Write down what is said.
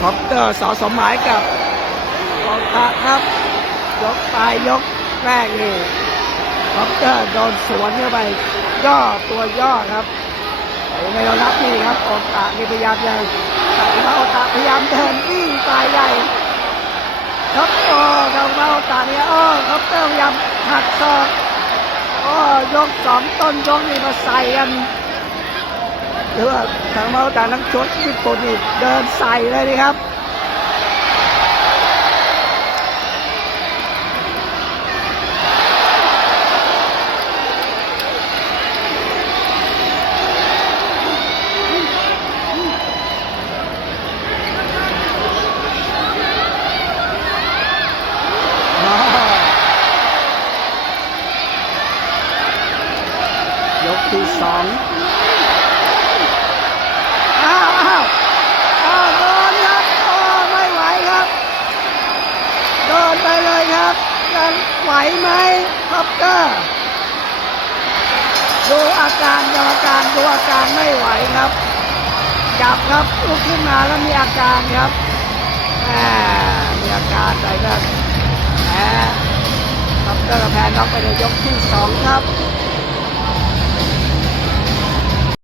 คอปเตอร์สอสมหมายกับกองตะครับยกปลายยกแรกนี่คอปเตอร์โดนสวนเข้าไปย่อตัวย่อครับแต่ยังไม่ยอมรับนี่ครับโอตะนี่พยายามจะตัดมาโอตะพยายามเดินวิ่งปลายใหญ่ครับโอ้ทางมาตะเนี่ยโอ้คอปเตอร์พยายามหักศอกโอ้ยกสองต้นยกนี่มาใส่กัน รือว่าทางมาตานักชกญี่ปุ่นนี่เดินใส่เลยนะครับยกที่สอง อ้าวอ้าวอ้าวโดนครับโอ้ไม่ไหวครับ โดนไปเลยครับยัง ไหวไหมคอปเตอร์ ดูอาการกรรมการดูอาการไม่ไหวครับ จับครับลุกขึ้นมาแล้วมีอาการครับแหมมีอาการอะไรครับแหมคอปเตอร์แพ้น็อกไปในยกที่สองครับ